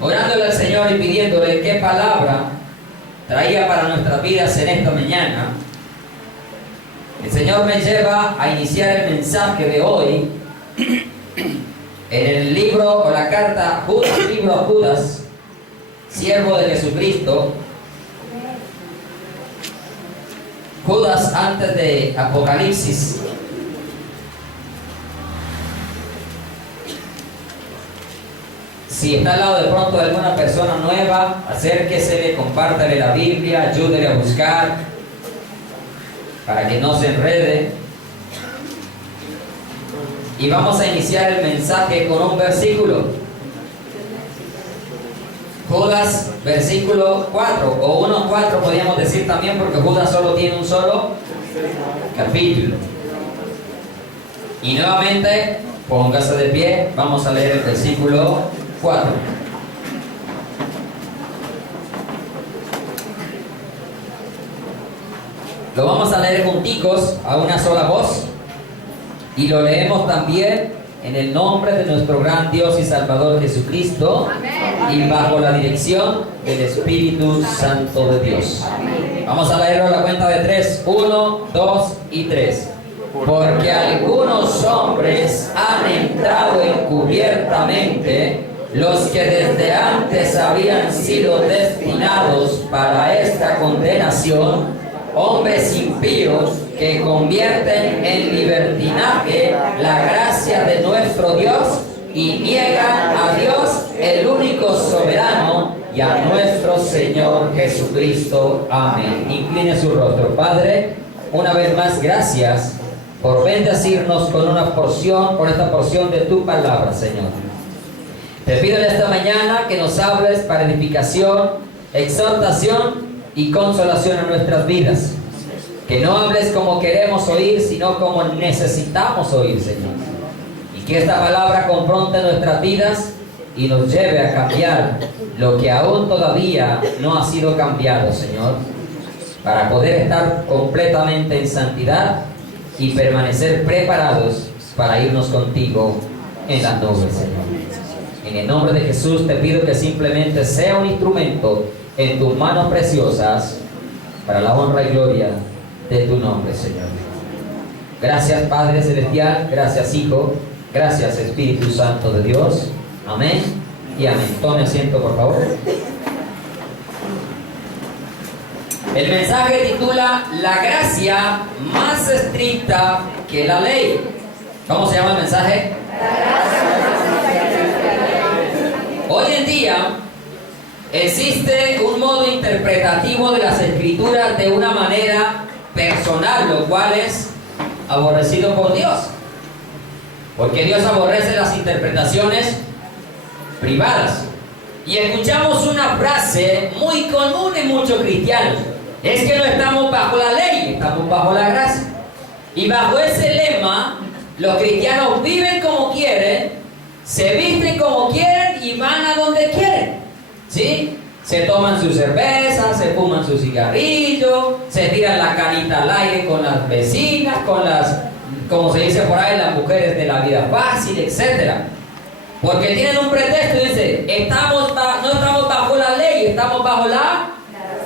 orándole al Señor y pidiéndole qué palabra traía para nuestras vidas en esta mañana, el Señor me lleva a iniciar el mensaje de hoy en el libro o la carta Judas, libro a Judas, siervo de Jesucristo. Judas antes de Apocalipsis. Si está al lado de pronto de alguna persona nueva, acérquesele, compártale la Biblia, ayúdele a buscar para que no se enrede. Y vamos a iniciar el mensaje con un versículo. Judas, versículo 4, o 1:4 podríamos decir también, porque Judas solo tiene un solo capítulo. Y nuevamente, póngase de pie, vamos a leer el versículo 4. Lo vamos a leer junticos a una sola voz y lo leemos también en el nombre de nuestro gran Dios y Salvador Jesucristo. Amén. Y bajo la dirección del Espíritu Santo de Dios. Amén. Vamos a leerlo a la cuenta de 3. 1, 2 y 3. Porque algunos hombres han entrado encubiertamente, los que desde antes habían sido destinados para esta condenación, hombres impíos que convierten en libertinaje la gracia de nuestro Dios y niegan a Dios, el único soberano, y a nuestro Señor Jesucristo. Amén. Incline su rostro. Padre, una vez más, gracias por bendecirnos con esta porción de tu palabra, Señor. Te pido en esta mañana que nos hables para edificación, exhortación y consolación en nuestras vidas. Que no hables como queremos oír, sino como necesitamos oír, Señor. Y que esta palabra confronte nuestras vidas y nos lleve a cambiar lo que aún todavía no ha sido cambiado, Señor, para poder estar completamente en santidad y permanecer preparados para irnos contigo en las nubes, Señor. En el nombre de Jesús te pido que simplemente sea un instrumento en tus manos preciosas para la honra y gloria de tu nombre, Señor. Gracias, Padre Celestial, gracias, Hijo, gracias, Espíritu Santo de Dios. Amén y amén. Tome asiento, por favor. El mensaje titula La gracia más estricta que la ley. ¿Cómo se llama el mensaje? Hoy en día existe un modo interpretativo de las Escrituras de una manera personal, lo cual es aborrecido por Dios, porque Dios aborrece las interpretaciones privadas. Y escuchamos una frase muy común en muchos cristianos: es que no estamos bajo la ley, estamos bajo la gracia. Y bajo ese lema, los cristianos viven como quieren, se visten como quieren y van a donde quieren, ¿sí? Se toman su cerveza, se fuman su cigarrillo, se tiran la canita al aire con las vecinas, con las, como se dice por ahí, las mujeres de la vida fácil, etc. Porque tienen un pretexto y dicen, no estamos bajo la ley, estamos bajo la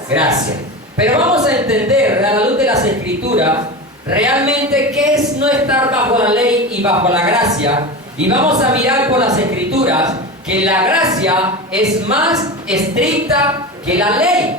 gracia. Pero vamos a entender a la luz de las Escrituras realmente qué es no estar bajo la ley y bajo la gracia. Y vamos a mirar por las Escrituras que la gracia es más estricta que la ley,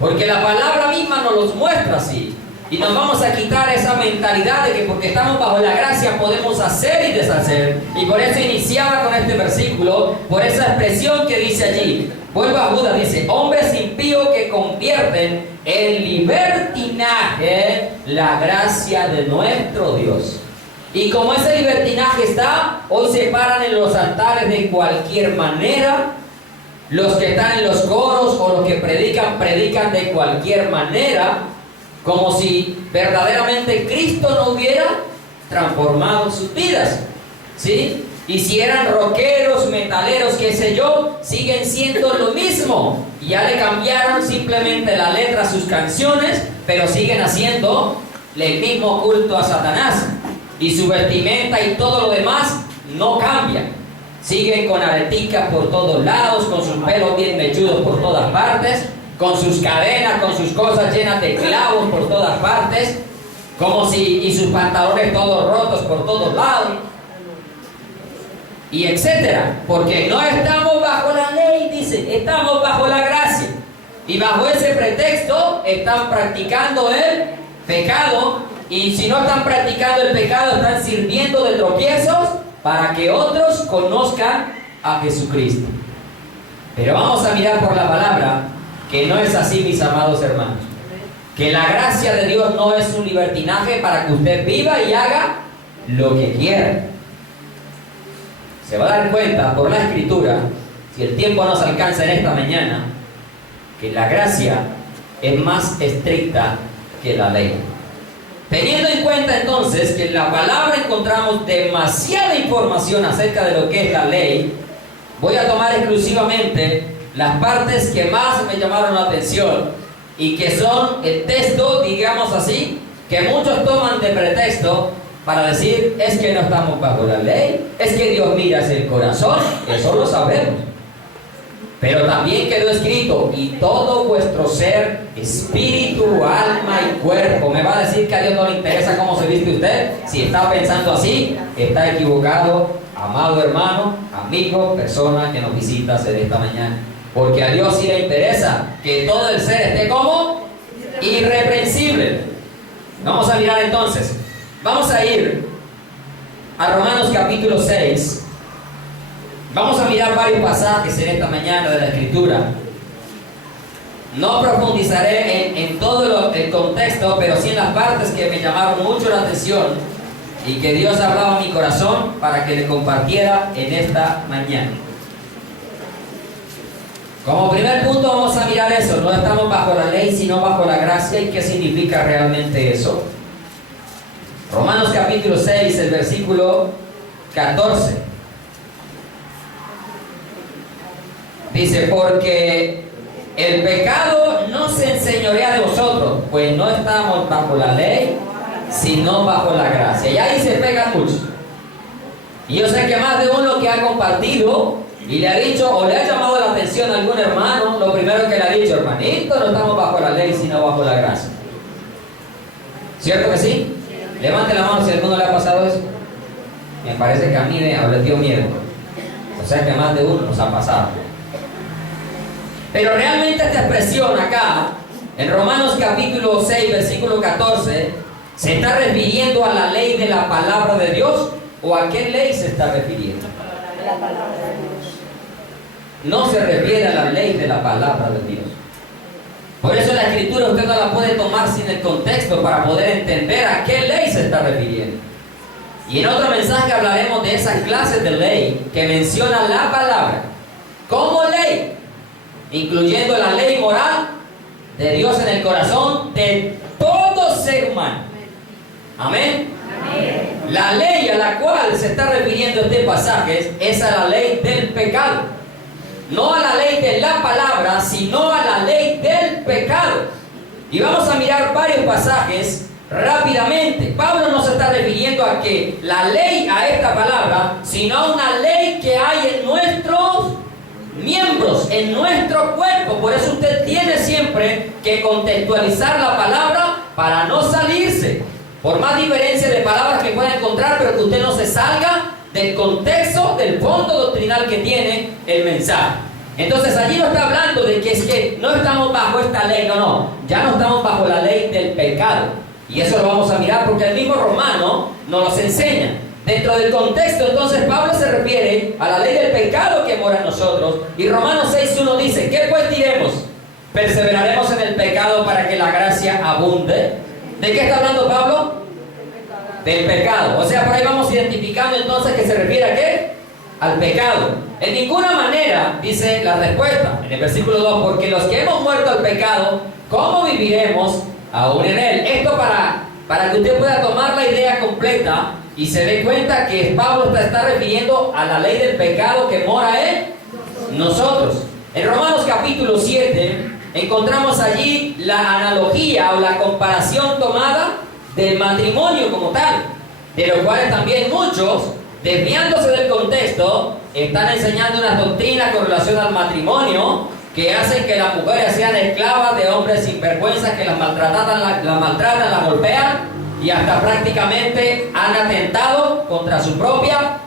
porque la palabra misma nos los muestra así. Y nos vamos a quitar esa mentalidad de que porque estamos bajo la gracia podemos hacer y deshacer. Y por eso iniciaba con este versículo, por esa expresión que dice allí. Vuelvo a Judas, dice, hombres impíos que convierten en libertinaje la gracia de nuestro Dios. Y como ese libertinaje está, hoy se paran en los altares de cualquier manera. Los que están en los coros o los que predican de cualquier manera, como si verdaderamente Cristo no hubiera transformado sus vidas, ¿sí? Y si eran rockeros, metaleros, qué sé yo, siguen siendo lo mismo. Y ya le cambiaron simplemente la letra a sus canciones, pero siguen haciendo el mismo culto a Satanás. Y su vestimenta y todo lo demás no cambia. siguen con areticas por todos lados, con sus pelos bien mechudos por todas partes, con sus cadenas, con sus cosas llenas de clavos por todas partes, y sus pantalones todos rotos por todos lados, y etcétera, porque no estamos bajo la ley, dice, estamos bajo la gracia, y bajo ese pretexto están practicando el pecado, y si no están practicando el pecado, están sirviendo de tropiezos para que otros conozcan a Jesucristo. Pero vamos a mirar por la palabra que no es así, mis amados hermanos. Que la gracia de Dios no es un libertinaje para que usted viva y haga lo que quiera. Se va a dar cuenta por la Escritura, si el tiempo nos alcanza en esta mañana, que la gracia es más estricta que la ley. Teniendo en cuenta entonces que en la palabra encontramos demasiada información acerca de lo que es la ley, voy a tomar exclusivamente las partes que más me llamaron la atención y que son el texto, digamos así, que muchos toman de pretexto para decir, es que no estamos bajo la ley, es que Dios mira hacia el corazón, eso lo sabemos. Pero también quedó escrito, y todo vuestro ser, espíritu, alma y cuerpo. ¿Me va a decir que a Dios no le interesa cómo se viste usted? Si está pensando así, está equivocado, amado hermano, amigo, persona que nos visitas en esta mañana. Porque a Dios sí le interesa que todo el ser esté como irreprensible. Vamos a mirar entonces. Vamos a ir a Romanos capítulo 6. Vamos a mirar varios pasajes en esta mañana de la Escritura. No profundizaré en todo el contexto, pero sí en las partes que me llamaron mucho la atención y que Dios ha hablado a mi corazón para que le compartiera en esta mañana. Como primer punto vamos a mirar eso. No estamos bajo la ley, sino bajo la gracia. ¿Y qué significa realmente eso? Romanos capítulo 6, el versículo 14. Dice, porque el pecado no se enseñorea de vosotros, pues no estamos bajo la ley, sino bajo la gracia. Y ahí se pegan muchos. Y yo sé que más de uno que ha compartido y le ha dicho o le ha llamado la atención a algún hermano, lo primero que le ha dicho, hermanito, no estamos bajo la ley, sino bajo la gracia. ¿Cierto que sí? Levante la mano si a alguno le ha pasado eso. Me parece que a mí me dio miedo. O sea que más de uno nos ha pasado. Pero realmente esta expresión acá, en Romanos capítulo 6, versículo 14, ¿se está refiriendo a la ley de la palabra de Dios? ¿O a qué ley se está refiriendo? No se refiere a la ley de la palabra de Dios. Por eso la Escritura usted no la puede tomar sin el contexto para poder entender a qué ley se está refiriendo. Y en otro mensaje hablaremos de esas clases de ley que menciona la palabra como ley, incluyendo la ley moral de Dios en el corazón de todo ser humano. Amén. Amén. La ley a la cual se está refiriendo este pasaje es a la ley del pecado. No a la ley de la palabra, sino a la ley del pecado. Y vamos a mirar varios pasajes rápidamente. Pablo no se está refiriendo a que la ley a esta palabra, sino a una ley que hay en nuestros miembros, en nuestro cuerpo. Por eso usted tiene siempre que contextualizar la palabra para no salirse. Por más diferencia de palabras que pueda encontrar, pero que usted no se salga del contexto, del fondo doctrinal que tiene el mensaje. Entonces allí no está hablando de que es que no estamos bajo esta ley, no, ya no estamos bajo la ley del pecado. Y eso lo vamos a mirar porque el mismo Romano nos los enseña. Dentro del contexto, entonces, Pablo se refiere a la ley del pecado que mora en nosotros. Y Romanos 6.1 dice, ¿qué pues diremos? ¿Perseveraremos en el pecado para que la gracia abunde? ¿De qué está hablando Pablo? Del pecado. O sea, por ahí vamos identificando entonces que se refiere a ¿qué? Al pecado. En ninguna manera, dice la respuesta, en el versículo 2, porque los que hemos muerto al pecado, ¿cómo viviremos aún en él? Esto para que usted pueda tomar la idea completa y se dé cuenta que Pablo está refiriendo a la ley del pecado que mora en nosotros. En Romanos capítulo 7 encontramos allí la analogía o la comparación tomada del matrimonio como tal, de los cuales también muchos desviándose del contexto, están enseñando unas doctrinas con relación al matrimonio que hacen que las mujeres sean esclavas de hombres sinvergüenzas que las maltratan, las golpean y hasta prácticamente han atentado contra su propia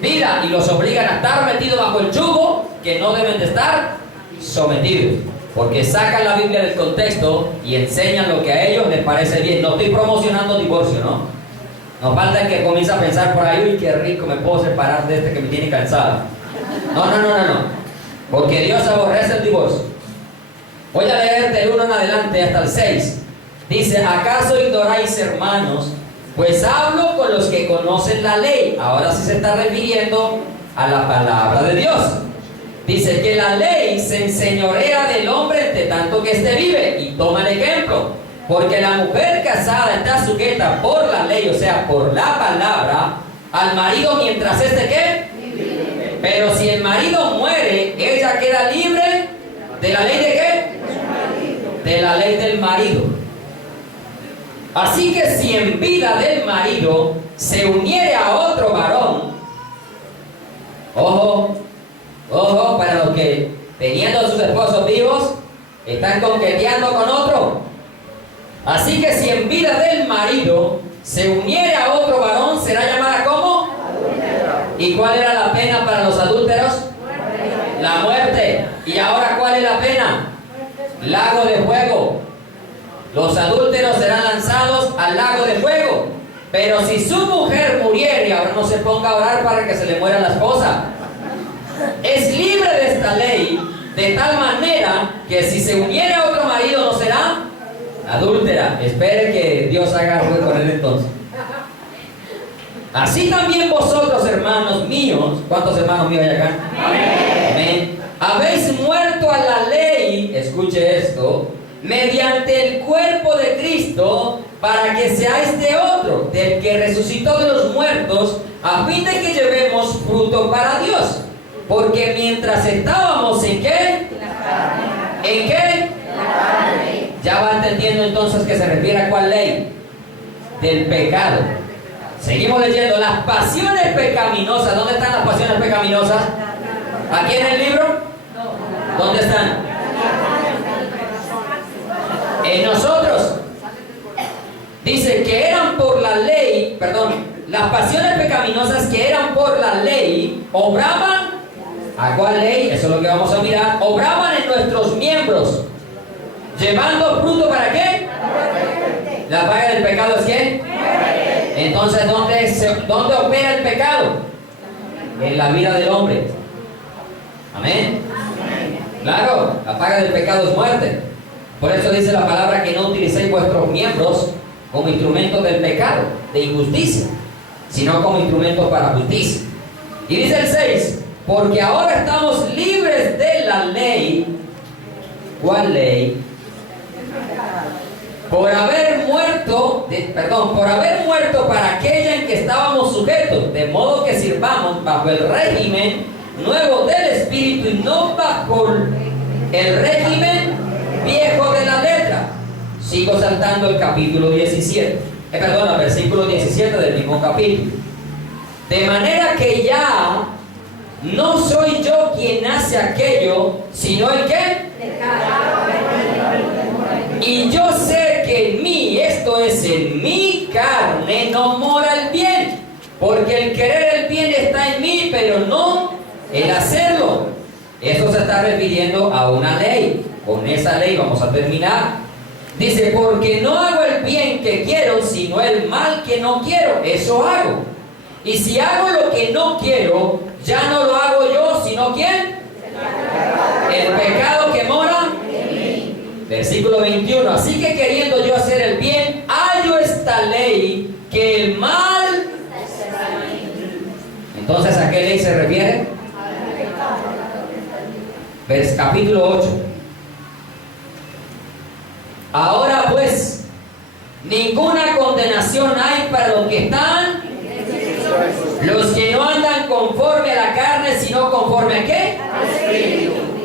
vida y los obligan a estar metidos bajo el yugo que no deben de estar sometidos, porque sacan la Biblia del contexto y enseñan lo que a ellos les parece bien. No estoy promocionando divorcio, ¿no? No falta el que comience a pensar por ahí, uy, qué rico, me puedo separar de este que me tiene cansado. No. Porque Dios aborrece el divorcio. Voy a leer del 1 en adelante hasta el 6. Dice, ¿acaso ignoráis, hermanos? Pues hablo con los que conocen la ley. Ahora sí se está refiriendo a la palabra de Dios. Dice que la ley se enseñorea del hombre entre tanto que éste vive. Y toma el ejemplo. Porque la mujer casada está sujeta por la ley, o sea, por la palabra, al marido mientras éste ¿qué? Pero si el marido muere, ella queda libre de la ley de ¿qué? De la ley del marido. Así que si en vida del marido se uniere a otro varón, ojo, para los que teniendo a sus esposos vivos, están coqueteando con otro. Así que si en vida del marido se uniere a otro varón, será llamada ¿cómo? ¿Y cuál era la pena para los adúlteros? La muerte. ¿Y ahora cuál es la pena? Lago de fuego. Los adúlteros serán lanzados al lago de fuego. Pero si su mujer muriere, ahora no se ponga a orar para que se le muera la esposa, es libre de esta ley, de tal manera que si se uniere a otro marido no será adúltera. Espere que Dios haga algo con él entonces. Así también vosotros, hermanos míos, ¿cuántos hermanos míos hay acá? Amén. Habéis muerto a la ley, escuche esto, mediante el cuerpo de Cristo, para que seáis de otro, del que resucitó de los muertos, a fin de que llevemos fruto para Dios. Porque mientras estábamos ¿en qué? ¿En qué? Ya va entendiendo entonces que se refiere a cuál ley. Del pecado. Seguimos leyendo. Las pasiones pecaminosas. ¿Dónde están las pasiones pecaminosas? ¿Aquí en el libro? ¿Dónde están? En nosotros. Dice que eran por la ley, las pasiones pecaminosas que eran por la ley, obraban. ¿A cuál ley? Eso es lo que vamos a mirar. Obraban en nuestros miembros, llevando fruto ¿para qué? La paga del pecado es ¿qué? Entonces, ¿dónde opera el pecado? En la vida del hombre. Amén. Claro, la paga del pecado es muerte. Por eso dice la palabra que no utilicéis vuestros miembros como instrumentos del pecado, de injusticia, sino como instrumentos para justicia. Y dice el 6, porque ahora estamos libres de la ley. ¿Cuál ley? Por haber muerto para aquella en que estábamos sujetos, de modo que sirvamos bajo el régimen nuevo del Espíritu y no bajo el régimen viejo de la letra. Sigo saltando el capítulo 17, el versículo 17 del mismo capítulo. De manera que ya no soy yo quien hace aquello, sino el que. Y yo sé que en mí, esto es en mi carne, no mora el bien, porque el querer el bien está en mí, pero no el hacerlo. Eso se está refiriendo a una ley. Con esa ley vamos a terminar. Dice, porque no hago el bien que quiero, sino el mal que no quiero, eso hago. Y si hago lo que no quiero, ya no lo hago yo, sino ¿quién? El pecado que mora. Versículo 21. Así que queriendo yo hacer el bien, hallo esta ley, que el mal. Entonces, ¿a qué ley se refiere? Capítulo 8. Ahora pues, ninguna condenación hay para los que están, los que no andan conforme a la carne, sino conforme a ¿qué?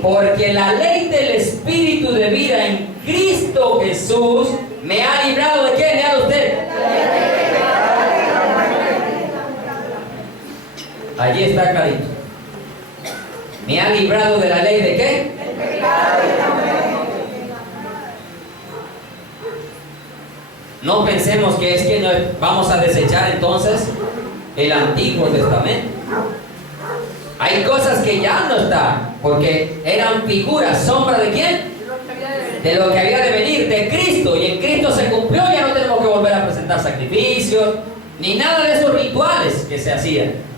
Porque la ley del Espíritu de vida en Cristo Jesús me ha librado ¿de qué? Lea usted. Allí está clarito. ¿Me ha librado de la ley de qué? No pensemos que es que no vamos a desechar entonces el Antiguo Testamento. Hay cosas que ya no están, porque eran figuras, sombra de quién? De lo que había de venir, de Cristo. Y en Cristo se cumplió, ya no tenemos que volver a presentar sacrificios, ni nada de esos rituales que se hacían.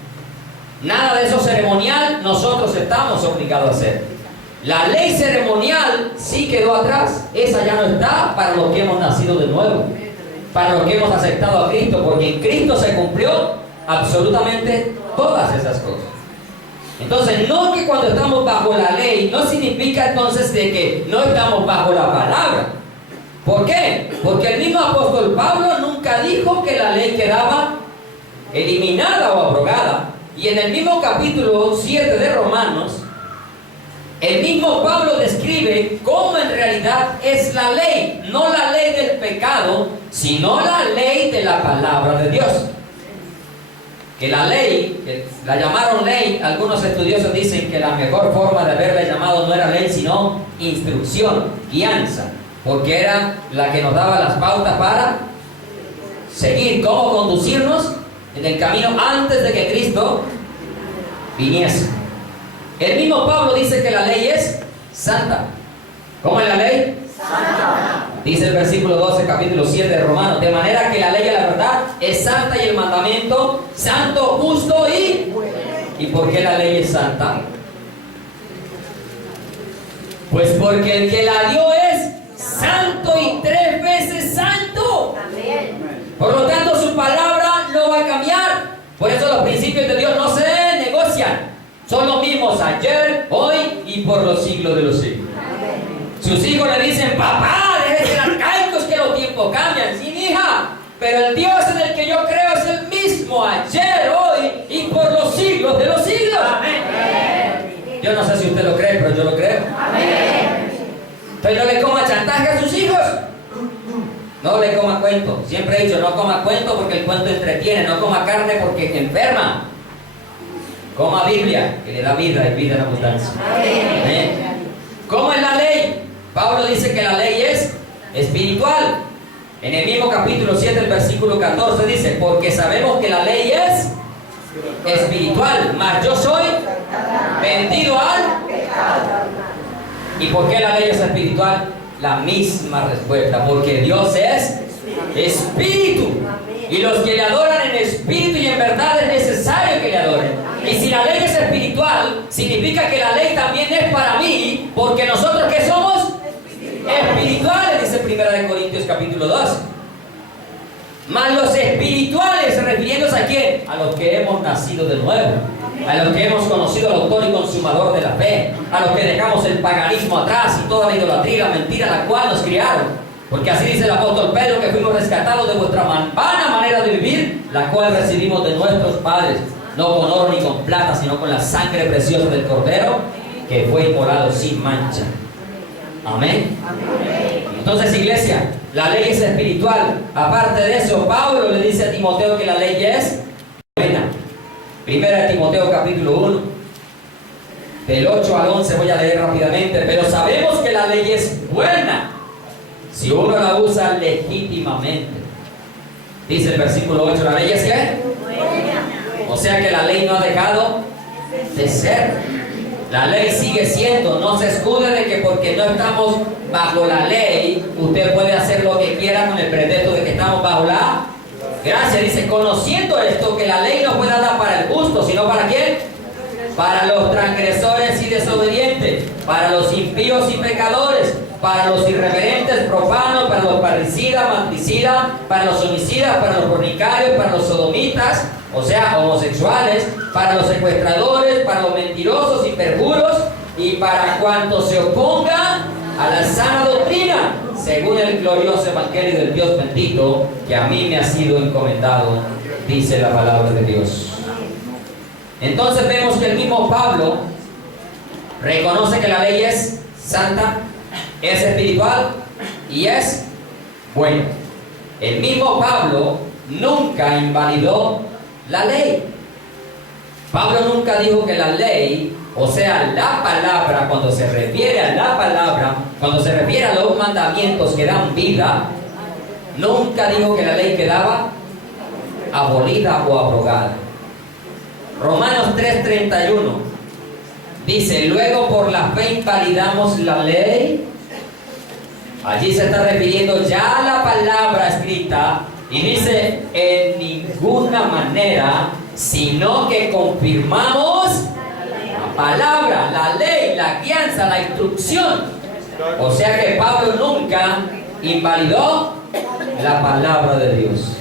Nada de eso ceremonial nosotros estamos obligados a hacer. La ley ceremonial sí quedó atrás. Esa ya no está para los que hemos nacido de nuevo, para los que hemos aceptado a Cristo, porque en Cristo se cumplió absolutamente todas esas cosas. Entonces, no que cuando estamos bajo la ley, no significa entonces de que no estamos bajo la palabra. ¿Por qué? Porque el mismo apóstol Pablo nunca dijo que la ley quedaba eliminada o abrogada. Y en el mismo capítulo 7 de Romanos, el mismo Pablo describe cómo en realidad es la ley, no la ley del pecado, sino la ley de la palabra de Dios. Que la ley, que la llamaron ley, algunos estudiosos dicen que la mejor forma de haberla llamado no era ley, sino instrucción, guianza, porque era la que nos daba las pautas para seguir, cómo conducirnos en el camino antes de que Cristo viniese. El mismo Pablo dice que la ley es santa. ¿Cómo es la ley? Santa. Dice el versículo 12, capítulo 7 de Romanos, de manera que la ley de la verdad es santa y el mandamiento santo, justo y bueno. ¿Y por qué la ley es santa? Pues porque el que la dio es santo y 3 veces santo. Amén. Por lo tanto, su palabra no va a cambiar. Por eso los principios de Dios no se negocian. Son los mismos ayer, hoy y por los siglos de los siglos. Sus hijos le dicen, papá, deje de ser arcaicos que los tiempos cambian. Sí, hija, pero el Dios en el que yo creo es el mismo ayer, hoy y por los siglos de los siglos. Amén. Yo no sé si usted lo cree, pero yo lo creo. Amén. Entonces no le coma chantaje a sus hijos. No le coma cuento. Siempre he dicho, no coma cuento porque el cuento entretiene. No coma carne porque enferma. Coma Biblia, que le da vida y vida en abundancia. Amén. ¿Cómo es la ley? Pablo dice que la ley es espiritual. En el mismo capítulo 7, el versículo 14 dice, porque sabemos que la ley es espiritual, mas yo soy vendido al pecado. ¿Y por qué la ley es espiritual? La misma respuesta, porque Dios es espíritu. Y los que le adoran en espíritu y en verdad es necesario que le adoren. Y si la ley es espiritual, significa que la ley también es para mí, porque nosotros ¿qué somos? Espirituales, dice 1 Corintios capítulo 2. Mas los espirituales, refiriéndose a quién? A los que hemos nacido de nuevo, a los que hemos conocido al autor y consumador de la fe, a los que dejamos el paganismo atrás y toda la idolatría y la mentira a la cual nos criaron. Porque así dice el apóstol Pedro, que fuimos rescatados de vuestra vana manera de vivir, la cual recibimos de nuestros padres, no con oro ni con plata, sino con la sangre preciosa del Cordero, que fue inmolado sin mancha. Amén. Entonces, iglesia, la ley es espiritual. Aparte de eso, Pablo le dice a Timoteo que la ley es buena. Primera de Timoteo capítulo 1, del 8 al 11 voy a leer rápidamente. Pero sabemos que la ley es buena si uno la usa legítimamente. Dice el versículo 8, ¿la ley es qué? O sea que la ley no ha dejado de ser. La ley sigue siendo. No se escude de que porque no estamos bajo la ley, usted puede hacer lo que quiera con el pretexto de que estamos bajo la gracia. Dice, conociendo esto, que la ley no fue dada para el justo, sino ¿para quién? Para los transgresores y desobedientes, para los impíos y pecadores, para los irreverentes, profanos, para los parricidas, matricidas, para los homicidas, para los fornicarios, para los sodomitas, o sea, homosexuales, para los secuestradores, para los mentirosos y perjuros, y para cuantos se opongan a la sana doctrina, según el glorioso evangelio del Dios bendito, que a mí me ha sido encomendado, dice la palabra de Dios. Entonces vemos que el mismo Pablo reconoce que la ley es santa, es espiritual y es buena. El mismo Pablo nunca invalidó la ley. Pablo nunca dijo que la ley, o sea, la palabra, cuando se refiere a la palabra, cuando se refiere a los mandamientos que dan vida, nunca dijo que la ley quedaba abolida o abrogada. Romanos 3:31 dice: luego por la fe invalidamos la ley. Allí se está refiriendo ya a la palabra escrita y dice: en ninguna manera, sino que confirmamos la palabra, la ley, la guianza, la instrucción. O sea que Pablo nunca invalidó la palabra de Dios.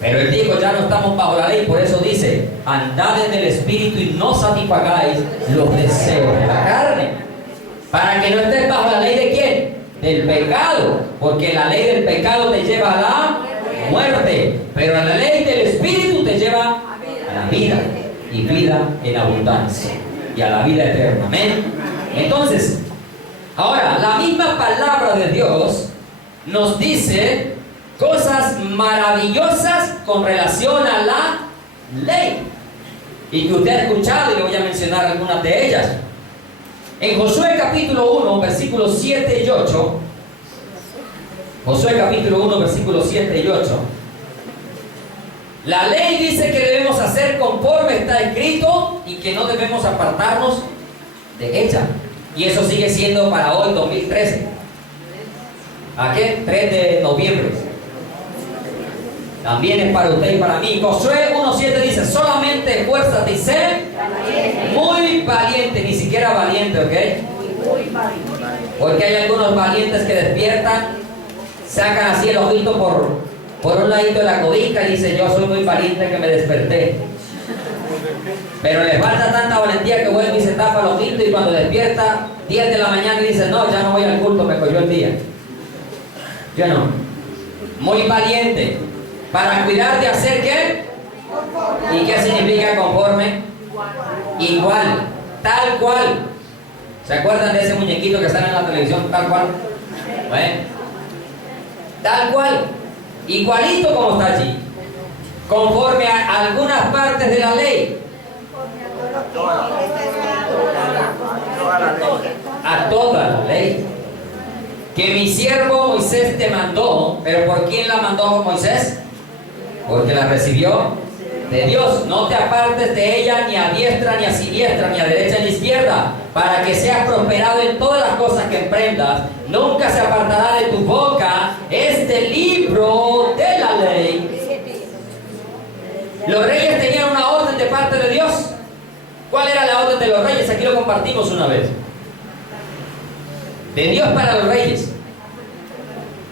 Pero él dijo: ya no estamos bajo la ley, por eso dice: andad en el Espíritu y no satisfagáis los deseos de la carne. Para que no estés bajo la ley de quién? Del pecado, porque la ley del pecado te lleva a la muerte, pero la ley del Espíritu te lleva a la vida, y vida en abundancia, y a la vida eterna. Amén. Entonces, ahora, la misma palabra de Dios nos dice cosas maravillosas con relación a la ley, y que usted ha escuchado, y le voy a mencionar algunas de ellas. En Josué capítulo 1, versículos 7 y 8, Josué capítulo 1, versículos 7 y 8, la ley dice que debemos hacer conforme está escrito y que no debemos apartarnos de ella. Y eso sigue siendo para hoy, 2013. ¿A qué? 3 de noviembre. También es para usted y para mí. Josué 1:7 dice: solamente esfuérzate y sé muy valiente, ni siquiera valiente, ¿ok? Muy valiente. Porque hay algunos valientes que despiertan, sacan así el ojito por un ladito de la cobija y dicen: yo soy muy valiente que me desperté. Pero le falta tanta valentía que vuelve y se tapa el ojito, y cuando despierta 10 de la mañana y dice: no, ya no voy al culto, me cogió el día. Yo no. Muy valiente. Para cuidar de hacer ¿qué? ¿Y qué significa conforme? Igual, tal cual. ¿Se acuerdan de ese muñequito que sale en la televisión? Tal cual. Bueno, tal cual. Igualito como está allí. Conforme a algunas partes de la ley. A toda la ley. Que mi siervo Moisés te mandó. ¿Pero por quién la mandó Moisés? Porque la recibió de Dios. No te apartes de ella ni a diestra ni a siniestra, ni a derecha ni a izquierda, para que seas prosperado en todas las cosas que emprendas. Nunca se apartará de tu boca este libro de la ley. Los reyes tenían una orden de parte de Dios. ¿Cuál era la orden de los reyes? Aquí lo compartimos una vez. De Dios para los reyes.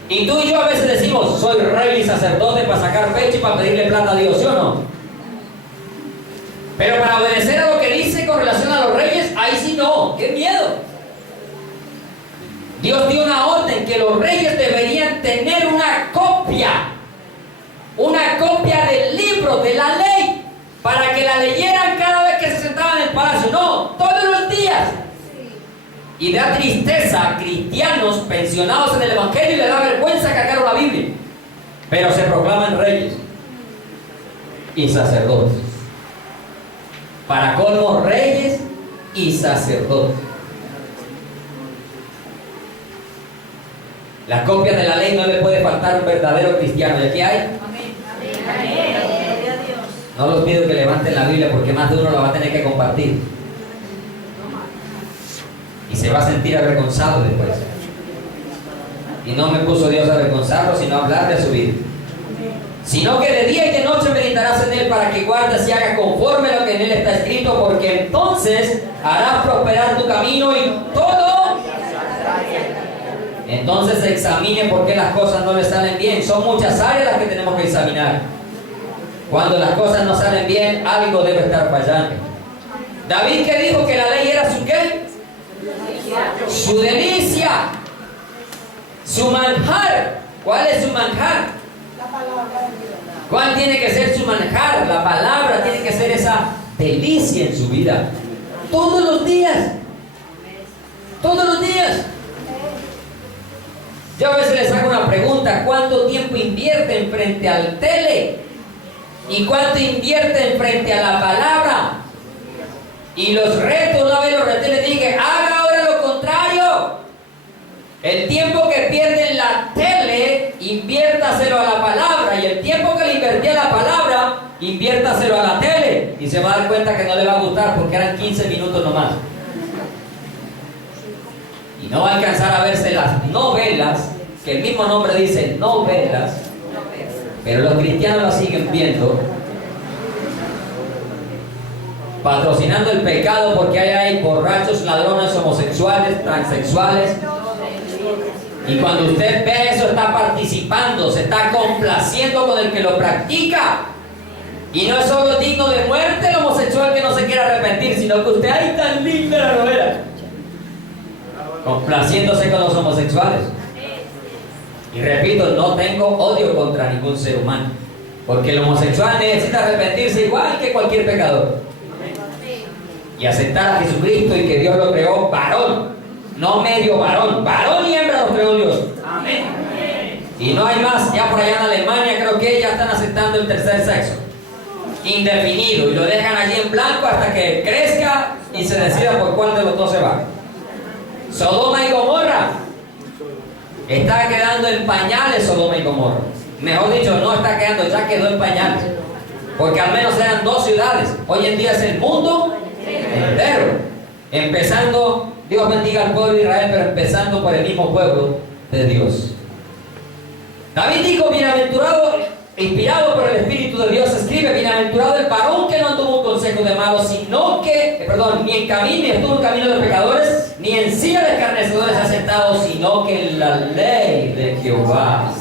Y tú y yo a veces decimos: soy rey y sacerdote para sacar pecho y para pedirle plata a Dios, ¿sí o no? Pero para obedecer a lo que dice con relación a los reyes, ahí sí no. ¡Qué miedo! Dios dio una orden que los reyes deberían tener una copia del libro de la ley, para que la leyeran cada vez que se sentaban en el palacio. No, todos los días. Y da tristeza a cristianos pensionados en el Evangelio, y le da vergüenza cargar la Biblia, pero se proclaman reyes y sacerdotes. Para colmo, reyes y sacerdotes. La copia de la ley no le puede faltar a un verdadero cristiano. ¿Y aquí hay? Amén. No los pido que levanten la Biblia, porque más de uno la va a tener que compartir y se va a sentir avergonzado después. Y no me puso Dios a avergonzarlo, sino a hablar de su vida. Sino que de día y de noche meditarás en él, para que guardes y hagas conforme a lo que en él está escrito, porque entonces harás prosperar tu camino y todo. Entonces examine por qué las cosas no le salen bien. Son muchas áreas las que tenemos que examinar. Cuando las cosas no salen bien, algo debe estar fallando. David, que dijo que la ley era su ¿qué? Su delicia, su manjar. ¿Cuál es su manjar? La palabra de Dios. ¿Cuál tiene que ser su manjar? La palabra tiene que ser esa delicia en su vida. Todos los días. Todos los días. Yo a veces les hago una pregunta: ¿cuánto tiempo invierten frente al tele? ¿Y cuánto invierten frente a la palabra? Y los reto, una vez los reté, les dije, haga ahora lo contrario. El tiempo que pierde en la tele, inviértaselo a la palabra. Y el tiempo que le invertí a la palabra, inviértaselo a la tele. Y se va a dar cuenta que no le va a gustar porque eran 15 minutos nomás. Y no va a alcanzar a verse las novelas, que el mismo nombre dice novelas, pero los cristianos las siguen viendo, patrocinando el pecado porque hay borrachos, ladrones, homosexuales, transexuales. Y cuando usted ve eso, está participando, se está complaciendo con el que lo practica. Y no es solo digno de muerte el homosexual que no se quiere arrepentir, sino que usted, ¡ay, tan linda la novela! Complaciéndose con los homosexuales. Y repito, no tengo odio contra ningún ser humano, porque el homosexual necesita arrepentirse igual que cualquier pecador y aceptar a Jesucristo y que Dios lo creó varón, no medio varón, varón y hembra lo creó Dios. Amén. Y no hay más. Ya por allá en Alemania creo que ya están aceptando el tercer sexo indefinido y lo dejan allí en blanco hasta que crezca y se decida por cuál de los dos se va. Sodoma y Gomorra está quedando en pañales. Sodoma y Gomorra, mejor dicho, no está quedando, ya quedó en pañales, porque al menos eran 2 ciudades. Hoy en día es el mundo entero, empezando, Dios bendiga al pueblo de Israel, pero empezando por el mismo pueblo de Dios. David dijo, bienaventurado, inspirado por el Espíritu de Dios, escribe, bienaventurado el varón que no anduvo en consejo de malos, sino que, ni en camino, ni estuvo en camino de pecadores, ni en silla de escarnecedores ha sentado, sino que en la ley de Jehová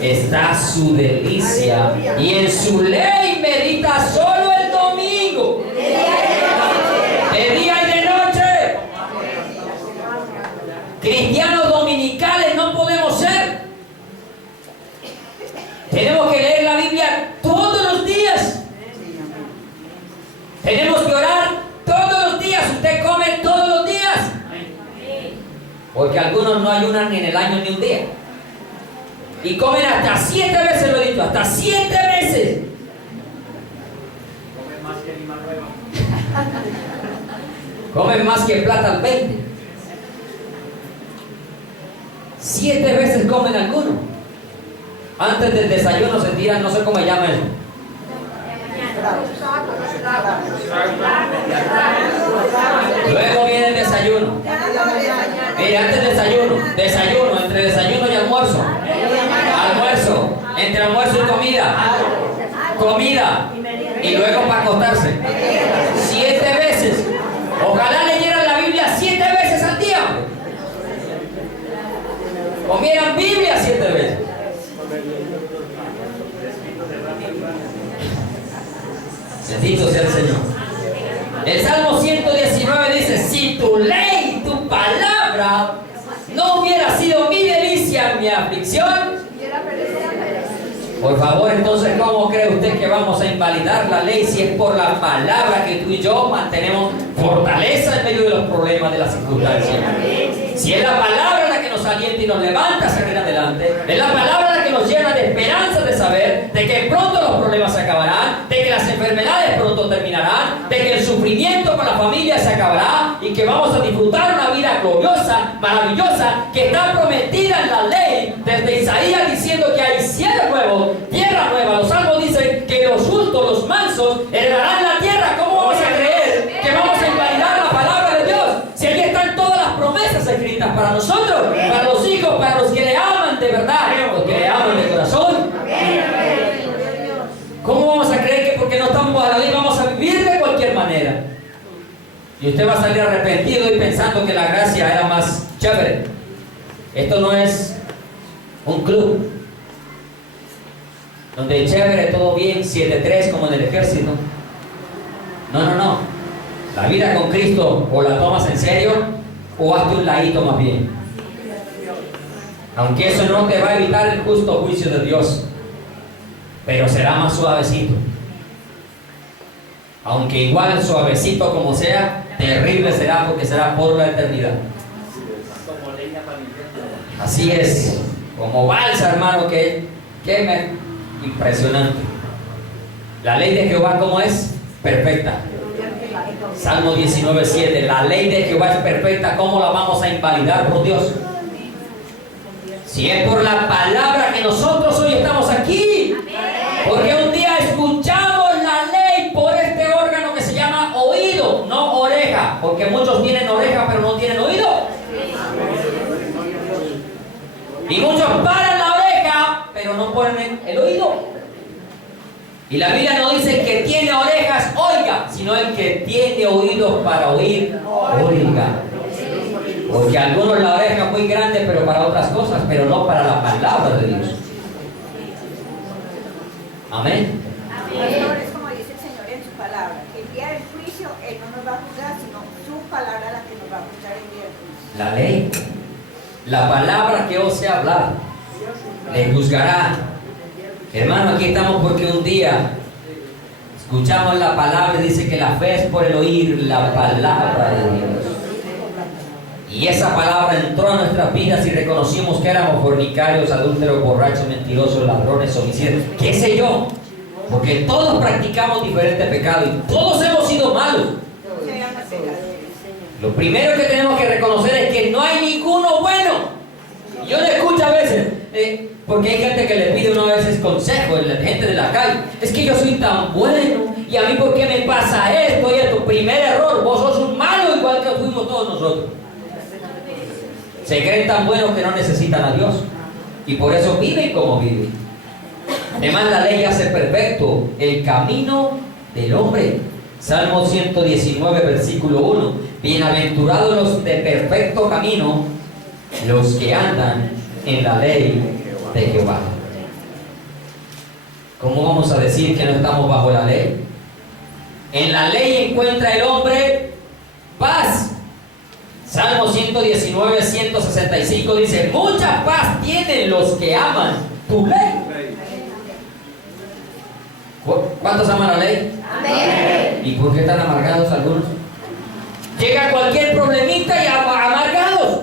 está su delicia, y en su ley medita solo el domingo, de día y de noche. Cristianos dominicales no podemos ser. Tenemos que leer la Biblia todos los días. Tenemos que orar todos los días. Usted come todos los días. Porque algunos no ayunan ni en el año ni un día. Y comen hasta 7 veces, lo he dicho, hasta 7 veces. Comen más que Lima Nueva. Comen más que plata al 20. 7 veces comen algunos. Antes del desayuno se tiran, no sé cómo se llama eso. Luego viene el desayuno. Mire, antes del desayuno, entre desayuno y almuerzo. Almuerzo, entre almuerzo y comida. Y luego para acostarse. 7 veces. Ojalá leyeran la Biblia 7 veces al día. Comieran Biblia 7 veces. Bendito sea el Señor. El Salmo 119 dice, si tu ley, tu palabra no hubiera sido mi delicia en mi aflicción, por favor, entonces, ¿cómo cree usted que vamos a invalidar la ley si es por la palabra que tú y yo mantenemos fortaleza en medio de los problemas, de las circunstancias? Si es la palabra la que nos alienta y nos levanta a salir adelante, es la palabra la que nos llena de esperanza de saber de que pronto los problemas se acabarán, de que las enfermedades pronto terminarán, de que el sufrimiento con la familia se acabará y que vamos a disfrutar una vida gloriosa, maravillosa, que está prometida en la ley desde Isaías, diciendo que hay cielo nuevo, tierra nueva. Los salmos dicen que los justos, los mansos, heredarán la tierra. ¿Cómo vamos a creer que vamos a invalidar la palabra de Dios si allí están todas las promesas escritas para nosotros, para los hijos, para los que le aman de verdad, los que le aman de corazón? ¿Cómo vamos a creer que porque no estamos bajo la ley vamos a vivir de cualquier manera? Y usted va a salir arrepentido y pensando que la gracia era más chévere. Esto no es un club donde chévere, todo bien, 7-3 como en el ejército. No. La vida con Cristo o la tomas en serio o hazte un ladito más bien. Aunque eso no te va a evitar el justo juicio de Dios, pero será más suavecito. Aunque igual suavecito como sea, terrible será porque será por la eternidad. Así es, como balsa, hermano, que impresionante. La ley de Jehová, ¿cómo es? Perfecta. Salmo 19:7. La ley de Jehová es perfecta. ¿Cómo la vamos a invalidar por Dios? Si es por la palabra que nosotros hoy estamos aquí. Porque un día escuchamos la ley por este órgano que se llama oído, no oreja. Porque muchos tienen oreja pero no tienen oído. Y muchos paran la oreja pero no ponen el oído. Y la Biblia no dice que tiene orejas, oiga, sino el que tiene oídos para oír, oiga. Porque a algunos la oreja es muy grande, pero para otras cosas, pero no para la palabra de Dios. Amén. Pastor, es como dice el Señor en su palabra, que el día del juicio Él no nos va a juzgar, sino su palabra la que nos va a juzgar el día del juicio. La ley, la palabra que os sé hablar, le juzgará. Hermano, aquí estamos porque un día escuchamos la palabra y dice que la fe es por el oír la palabra de Dios. Y esa palabra entró a nuestras vidas y reconocimos que éramos fornicarios, adúlteros, borrachos, mentirosos, ladrones, homicidas, qué sé yo. Porque todos practicamos diferentes pecados y todos hemos sido malos. Lo primero que tenemos que reconocer es que no hay ninguno bueno. Yo le escucho a veces, porque hay gente que le pide uno a veces consejo, la gente de la calle. Es que yo soy tan bueno y a mí ¿por qué me pasa esto y esto? Primer error, vos sos un malo igual que fuimos todos nosotros. Se creen tan buenos que no necesitan a Dios y por eso viven como viven. Además la ley hace perfecto el camino del hombre. Salmo 119 versículo 1. Bienaventurados los de perfecto camino, los que andan en la ley de Jehová. ¿Cómo vamos a decir que no estamos bajo la ley? En la ley encuentra el hombre paz. Salmo 119, 165 dice: mucha paz tienen los que aman tu ley. ¿Cuántos aman la ley? Amén. ¿Y por qué están amargados algunos? Llega cualquier problemita y amargados.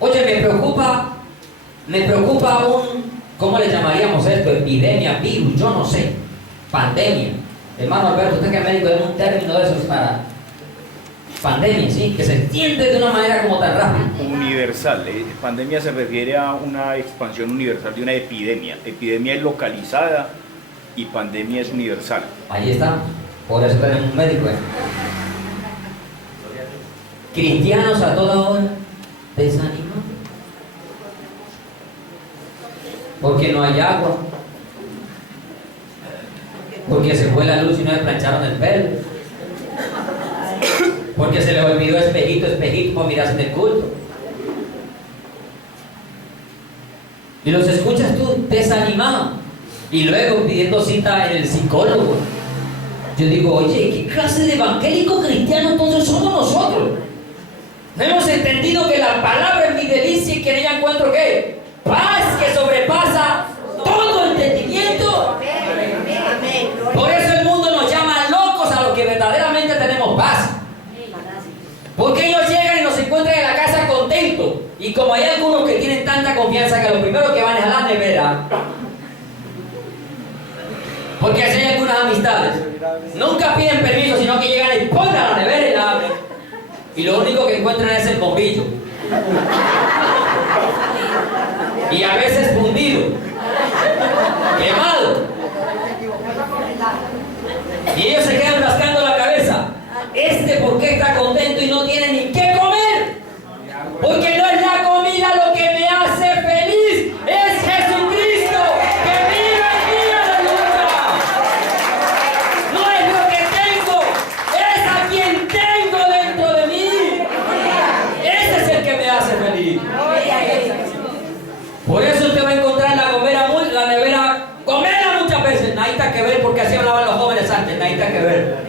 Oye, me preocupa ¿cómo le llamaríamos esto? Epidemia, virus, yo no sé, pandemia. Hermano Alberto, usted que es médico, es un término de esos para pandemia, ¿sí? Que se entiende de una manera como tan rápida. Universal, pandemia se refiere a una expansión universal de una epidemia. Epidemia es localizada y pandemia es universal. Ahí está, por eso tenemos un médico. Cristianos a toda hora desanimados. Porque no hay agua. Porque se fue la luz y no le plancharon el pelo. Porque se les olvidó espejito para mirarse en el culto. Y los escuchas tú desanimados. Y luego pidiendo cita en el psicólogo. Yo digo, oye, ¿qué clase de evangélico cristiano entonces somos nosotros? No hemos entendido que la palabra es mi delicia y que en ella encuentro ¿qué? Paz que sobrepasa todo entendimiento. Por eso el mundo nos llama locos a los que verdaderamente tenemos paz. Porque ellos llegan y nos encuentran en la casa contentos. Y como hay algunos que tienen tanta confianza que lo primero que van es a la nevera. Porque así hay algunas amistades. Nunca piden permiso, sino que llegan y ponen a la nevera y la abren. Y lo único que encuentran es el bombillo. Y a veces fundido. Quemado. Y ellos se quedan rascando la cabeza. ¿Por qué está contento y no tiene ni qué comer? Porque no es la comida lo que me hace feliz. Es Jesucristo que vive en mí, aleluya. No es lo que tengo, es a quien tengo dentro de mí. Ese es el que me hace feliz. Por eso usted va a encontrar la nevera gomera muchas veces. Nadita que ver, porque así hablaban los jóvenes antes. Nadita que ver.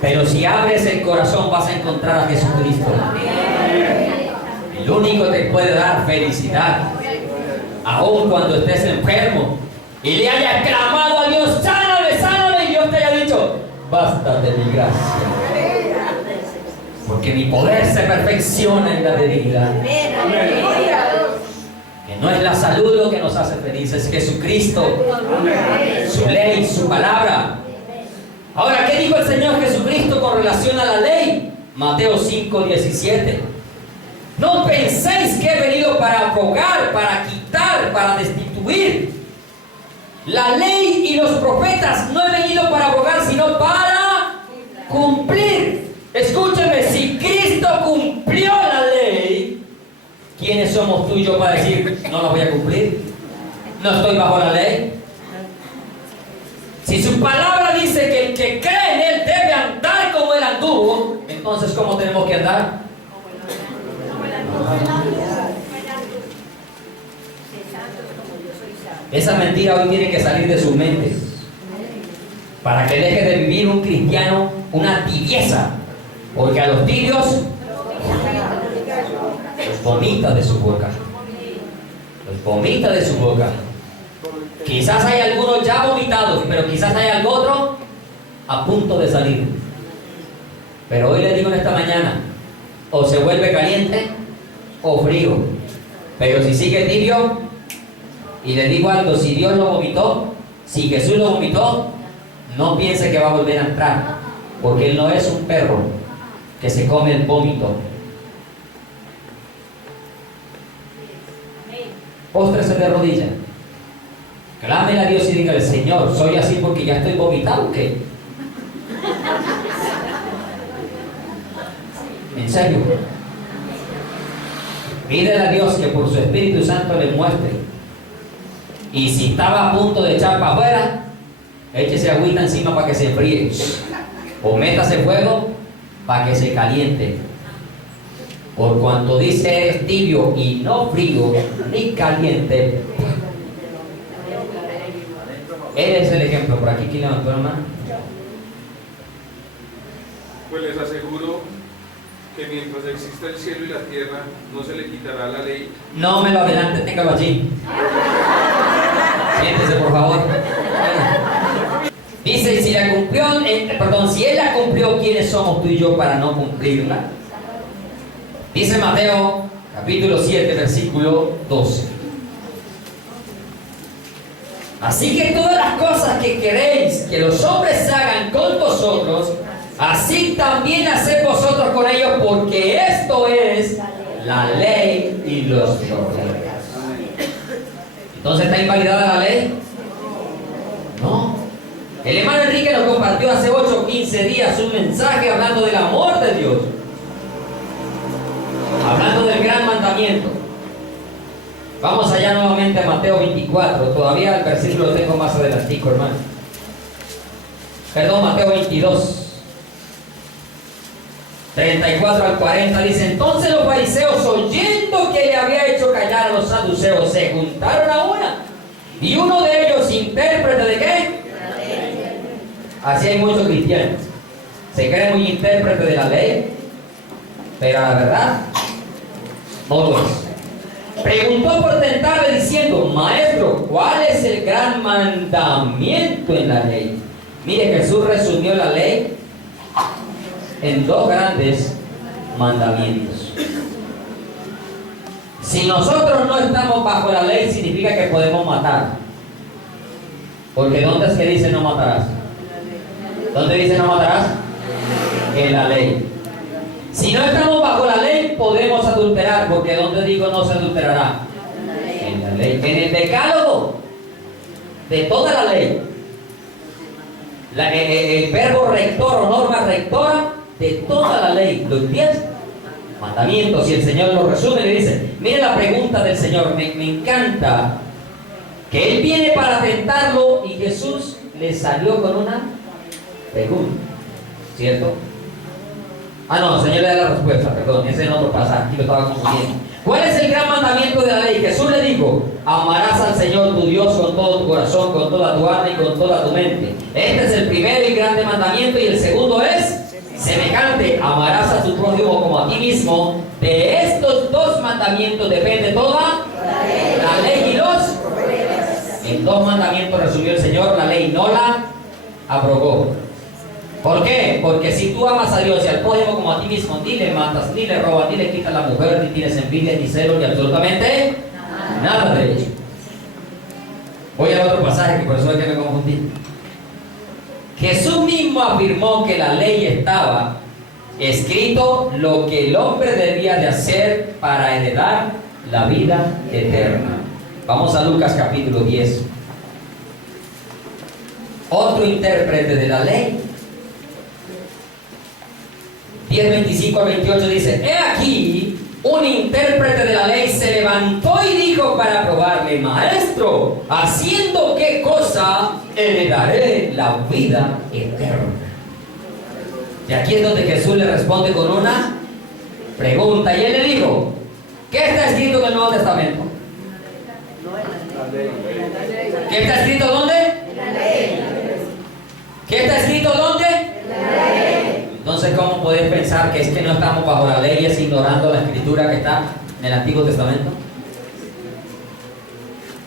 Pero si abres el corazón vas a encontrar a Jesucristo. El único que te puede dar felicidad. Aun cuando estés enfermo y le hayas clamado a Dios, sáname, sáname, y Dios te haya dicho, basta de mi gracia. Porque mi poder se perfecciona en la debilidad. Que No es la salud lo que nos hace felices, es Jesucristo, su ley, su palabra. Ahora, ¿qué dijo el Señor Jesucristo con relación a la ley? Mateo 5:17. No penséis que he venido para abrogar, para quitar, para destituir. La ley y los profetas no he venido para abrogar, sino para cumplir. Escúcheme, si Cristo cumplió la ley, ¿quiénes somos tú y yo para decir, no la voy a cumplir? No estoy bajo la ley. Si su palabra dice que el que cree en Él debe andar como Él anduvo, entonces ¿cómo tenemos que andar? Esa mentira hoy tiene que salir de sus mentes para que deje de vivir un cristiano una tibieza, porque a los tibios los vomita de su boca, los vomita de su boca. Quizás hay algunos ya vomitados, pero quizás hay algo otro a punto de salir. Pero hoy le digo en esta mañana, o se vuelve caliente o frío. Pero si sigue tibio, y le digo algo, si Dios lo vomitó, si Jesús lo vomitó, no piense que va a volver a entrar, porque Él no es un perro que se come el vómito. Póstrese de rodillas, clámele a Dios y dígale, Señor, soy así porque ya estoy vomitado, ¿o qué? En serio, pídele a Dios que por su Espíritu Santo le muestre. Y si estaba a punto de echar para afuera, échese agüita encima para que se enfríe, o métase fuego para que se caliente. Por cuanto dice eres tibio y no frío ni caliente. Él es el ejemplo. Por aquí, ¿quién levantó la mano? Pues les aseguro que mientras exista el cielo y la tierra, no se le quitará la ley. No me lo adelante, téngalo allí. Siéntese, por favor. Dice, si la cumplió, si Él la cumplió, ¿quiénes somos tú y yo para no cumplirla? Dice Mateo, capítulo 7, versículo 12. Así que todas las cosas que queréis que los hombres hagan con vosotros, así también haced vosotros con ellos, porque esto es la ley y los profetas. Entonces, ¿está invalidada la ley? No. El hermano Enrique nos compartió hace 8 o 15 días un mensaje hablando del amor de Dios, hablando del gran mandamiento. Vamos allá nuevamente a Mateo 24. Todavía el versículo lo tengo más adelantico, hermano. Perdón, Mateo 22. 34 al 40 dice, entonces los fariseos, oyendo que le había hecho callar a los saduceos, se juntaron a una, y uno de ellos, intérprete de qué, así hay muchos cristianos, se creen muy intérprete de la ley, pero la verdad no lo es. Preguntó por tentarle diciendo, maestro, ¿cuál es el gran mandamiento en la ley? Mire, Jesús resumió la ley en 2 grandes mandamientos. Si nosotros no estamos bajo la ley, significa que podemos matar. Porque ¿dónde es que dice no matarás? ¿Dónde dice no matarás? En la ley. Si no estamos bajo la ley, podemos adulterar, porque ¿dónde digo no se adulterará? En la ley. En el decálogo de toda la ley. El verbo rector o norma rectora de toda la ley, los 10 mandamientos, y el Señor lo resume y le dice, mire la pregunta del Señor, me encanta que Él viene para tentarlo y Jesús le salió con una pregunta, ¿cierto? Ah, no, el Señor le da la respuesta, perdón, ese es otro pasaje, aquí lo estaba confundiendo. ¿Cuál es el gran mandamiento de la ley? Jesús le dijo, amarás al Señor tu Dios con todo tu corazón, con toda tu alma y con toda tu mente. Este es el primero y grande mandamiento, y el segundo es semejante, amarás a tu prójimo como a ti mismo. De estos 2 mandamientos depende toda la ley y los. En 2 mandamientos resumió el Señor, la ley no la abrogó. ¿Por qué? Porque si tú amas a Dios y al prójimo como a ti mismo, ni le matas, ni le robas, ni le quitas la mujer, ni tienes envidia, ni celos, ni absolutamente Nada de hecho. Voy a otro pasaje que por eso es que me confundí. Jesús mismo afirmó que la ley estaba escrito lo que el hombre debía de hacer para heredar la vida eterna. Vamos a Lucas capítulo 10. Otro intérprete de la ley. 10:25 a 28 dice: He aquí, un intérprete de la ley se levantó y dijo para probarle: Maestro, ¿haciendo qué cosa heredaré la vida eterna? Y aquí es donde Jesús le responde con una pregunta. Y él le dijo: ¿qué está escrito en el Nuevo Testamento? ¿Qué está escrito dónde? ¿Qué está escrito dónde? Entonces, ¿cómo podéis pensar que es que no estamos bajo la ley, es ignorando la escritura que está en el Antiguo Testamento?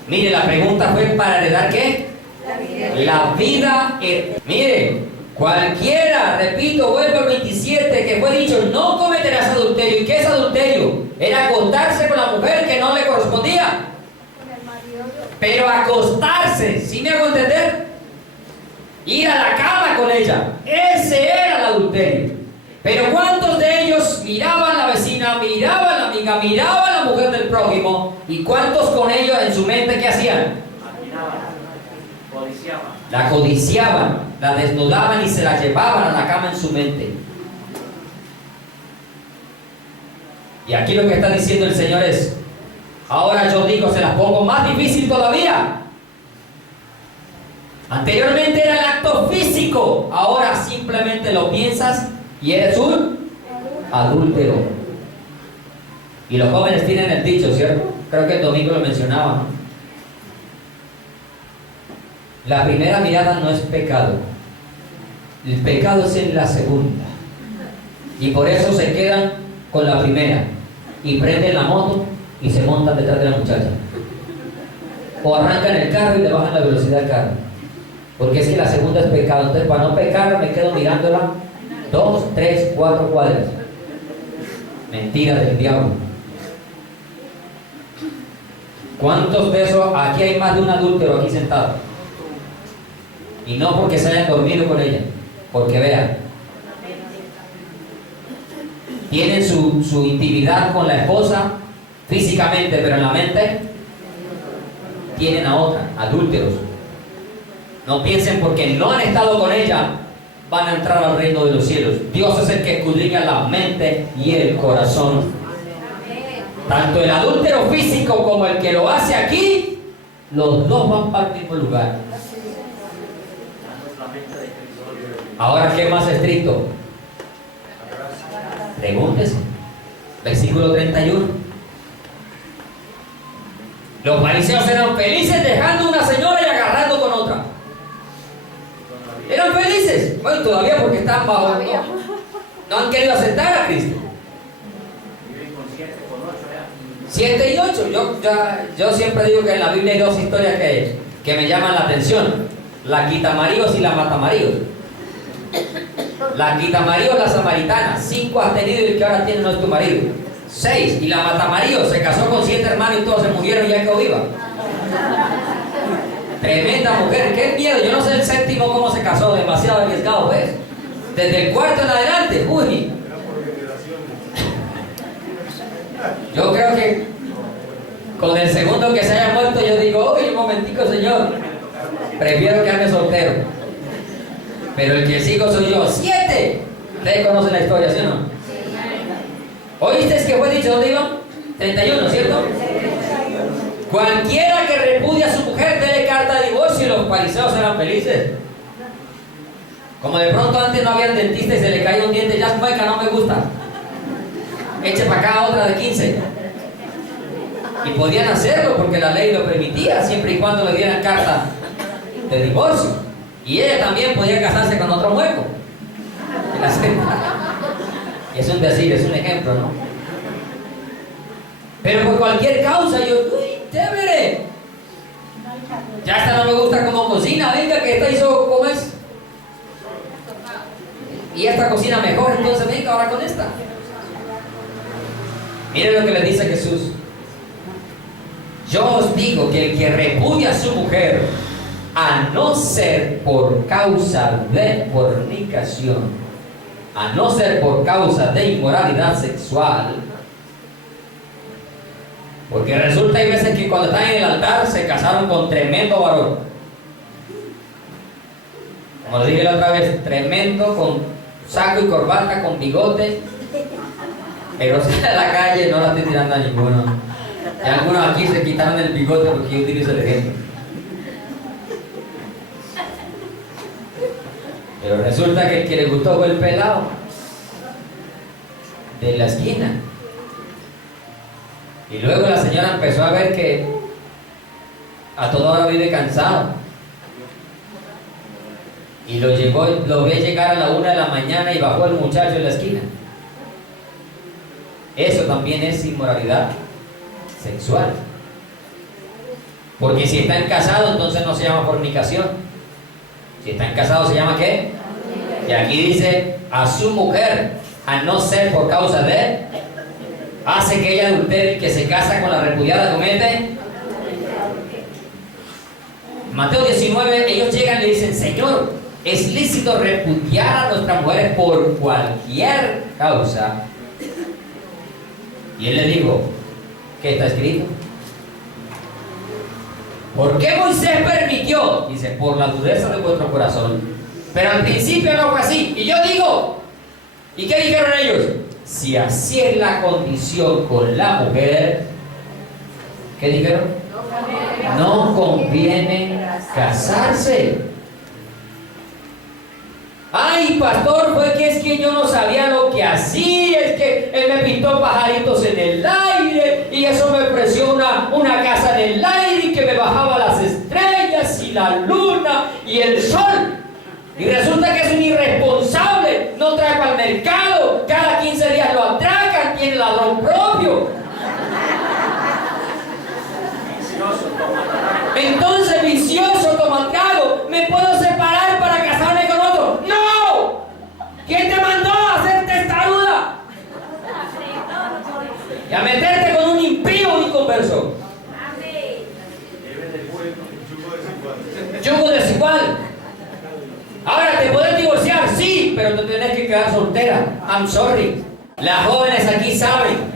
Mire, la pregunta fue para heredar ¿qué? La vida eterna. Mire, cualquiera, repito, vuelvo al 27, que fue dicho: no cometerás adulterio. ¿Y qué es adulterio? Era acostarse con la mujer que no le correspondía. Pero acostarse, ¿sí me hago entender? Ir a la cama con ella, ese era el adulterio. Pero ¿cuántos de ellos miraban a la vecina, miraban a la amiga, miraban a la mujer del prójimo? ¿Y cuántos con ellos en su mente qué hacían? La codiciaban, la desnudaban y se la llevaban a la cama en su mente. Y aquí lo que está diciendo el Señor es: ahora yo digo, se las pongo más difícil todavía. Anteriormente era el acto físico, ahora simplemente lo piensas y eres un adúltero. Y los jóvenes tienen el dicho, ¿cierto? Creo que el domingo lo mencionaba, ¿no? La primera mirada no es pecado. El pecado es en la segunda. Y por eso se quedan con la primera y prenden la moto y se montan detrás de la muchacha. O arrancan el carro y le bajan la velocidad al carro. Porque es que la segunda es pecado. Entonces, para no pecar, me quedo mirándola 2, 3, 4 cuadras. Mentira del diablo. ¿Cuántos de esos? Aquí hay más de un adúltero aquí sentado. Y no porque se hayan dormido con ella, porque vean, tienen su intimidad con la esposa físicamente, pero en la mente tienen a otra, adúlteros. No piensen porque no han estado con ella van a entrar al reino de los cielos. Dios es el que escudriña la mente y el corazón. Tanto el adúltero físico como el que lo hace aquí, los dos van para el mismo lugar. Ahora, ¿qué más estricto? Pregúntese. Versículo 31. Los fariseos eran felices dejando una señora y agarrando con otra. Eran felices. Bueno, todavía porque están bajo. No han querido aceptar a Cristo. 7 y 8. Yo siempre digo que en la Biblia hay dos historias que me llaman la atención: la quitamaríos y la matamaríos. La quitamaríos, la samaritana, 5 has tenido y el que ahora tiene no es tu marido. 6. Y la matamaríos se casó con 7 hermanos y todos se murieron y ya quedó viva. Tremenda mujer, qué miedo. Yo no sé el 7º cómo se casó, demasiado arriesgado, ¿ves? Desde el 4 en adelante, uy. Yo creo que con el segundo que se haya muerto, yo digo: uy, un momentico, señor, prefiero quedarme soltero. Pero el que sigo soy yo. 7. Ustedes conocen la historia, ¿sí o no? ¿Oíste que fue dicho? ¿Dónde iban? 31, ¿cierto? Cualquiera que repudia a su mujer, dele carta de divorcio. Y los fariseos eran felices. Como de pronto antes no había dentista y se le caía un diente, ya mueca, no me gusta, eche para acá otra de 15. Y podían hacerlo porque la ley lo permitía, siempre y cuando le dieran carta de divorcio. Y ella también podía casarse con otro mueco. Es un decir, es un ejemplo, ¿no? Pero por cualquier causa, yo, uy, chévere. Ya esta no me gusta cómo cocina, venga, que esta hizo, ¿cómo es? Y esta cocina mejor, entonces venga ahora con esta. Miren lo que le dice Jesús. Yo os digo que el que repudia a su mujer, a no ser por causa de fornicación, a no ser por causa de inmoralidad sexual, porque resulta hay veces que cuando están en el altar se casaron con tremendo varón, como les dije la otra vez, tremendo, con saco y corbata, con bigote, pero si en la calle no la estoy tirando a ninguno. Y algunos aquí se quitaron el bigote porque yo utilizo el ejemplo. Pero resulta que el que le gustó fue el pelado de la esquina. Y luego la señora empezó a ver que a toda hora vive cansado. Y lo ve llegar a la 1 de la mañana y bajó el muchacho en la esquina. Eso también es inmoralidad sexual. Porque si están casados, entonces no se llama fornicación. Si están casados, ¿se llama qué? Y aquí dice, a su mujer, a no ser por causa de, hace que ella adultere y que se casa con la repudiada comete. Mateo 19, ellos llegan y le dicen, Señor, ¿es lícito repudiar a nuestras mujeres por cualquier causa? Y él le dijo, ¿qué está escrito? ¿Por qué Moisés permitió? Dice, por la dureza de vuestro corazón. Pero al principio no fue así. Y yo digo, ¿y qué dijeron ellos? Si así es la condición con la mujer, ¿qué dijeron? No conviene casarse. Ay, pastor, fue que es que yo no sabía lo que hacía, es que él me pintó pajaritos en el aire y eso me ofreció una casa en el aire y que me bajaba las estrellas y la luna y el sol. Y resulta que es un irresponsable, no trae para el mercado, cada 15 días lo atracan, tiene ladrón propio. Entonces, vicioso, toma trago, ¿me puedo separar para casarme con otro? ¡No! ¿Quién te mandó a ser testaruda? Y a meterte con un impío inconverso. Yugo desigual. Ahora, ¿te puedes divorciar? Sí, pero te tienes que quedar soltera. I'm sorry. Las jóvenes aquí saben.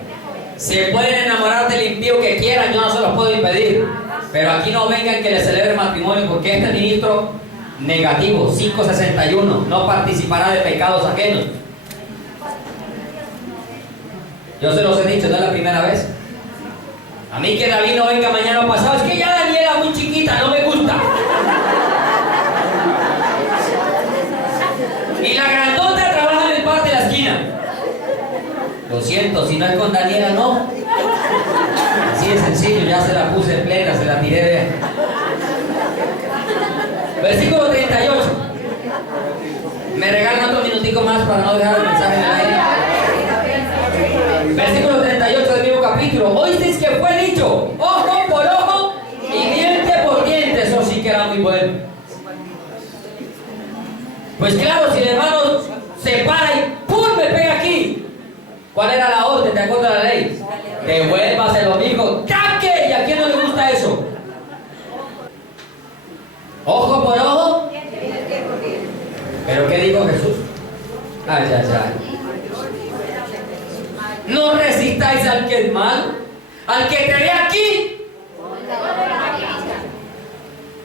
Se pueden enamorar del impío que quieran, yo no se los puedo impedir. Pero aquí no vengan que les celebre matrimonio, porque este ministro negativo, 561, no participará de pecados ajenos. Yo se los he dicho, no es la primera vez. A mí que David no venga mañana pasado, es que ya Daniela muy chiquita, no me gusta. Y la grandota trabaja en el bar de la esquina. Lo siento, si no es con Daniela, no. Así de sencillo, ya se la puse en plena, se la tiré de... Versículo 38. Me regalan otro minutico más para no dejar el mensaje en el aire. Versículo 38 del mismo capítulo. Oísteis que fue dicho, ojo por ojo y diente por diente. Eso sí que era muy bueno. Pues claro, si el hermano se para y ¡pum! Me pega aquí. ¿Cuál era la orden? ¿Te acuerdas de la ley? Devuélvaselo, amigo. ¡Taque! ¿Y a quién no le gusta eso? Ojo por ojo. ¿Pero qué dijo Jesús? Ay, ay, ay. No resistáis al que es mal, al que te ve aquí.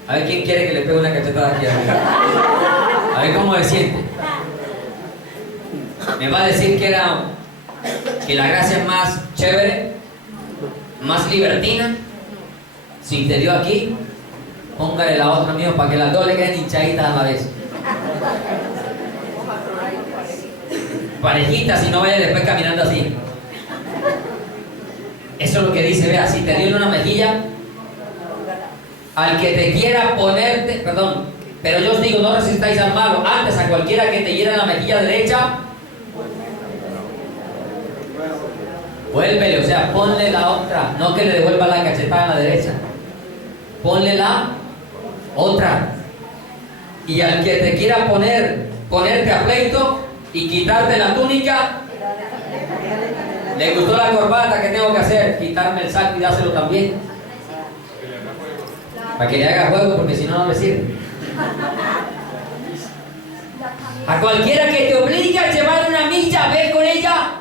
A ver quién quiere que le pegue una cachetada aquí arriba. A ver cómo se siente. Me va a decir que la gracia es más chévere, más libertina. Si te dio aquí, póngale la otra, mío, para que las dos le queden hinchaditas a la vez. Parejitas, y no vaya después caminando así. Eso es lo que dice, vea, si te dio en una mejilla, al que te quiera ponerte, perdón, pero yo os digo, no resistáis al malo, antes a cualquiera que te hiera en la mejilla derecha, vuélvele, o sea, ponle la otra, no que le devuelva la cachetada en la derecha, ponle la otra. Y al que te quiera ponerte a pleito y quitarte la túnica, ¿le gustó la corbata? ¿Qué tengo que hacer? Quitarme el saco y dárselo también. Para que le haga juego, porque si no, no le sirve. A cualquiera que te obligue a llevar una milla, ve con ella.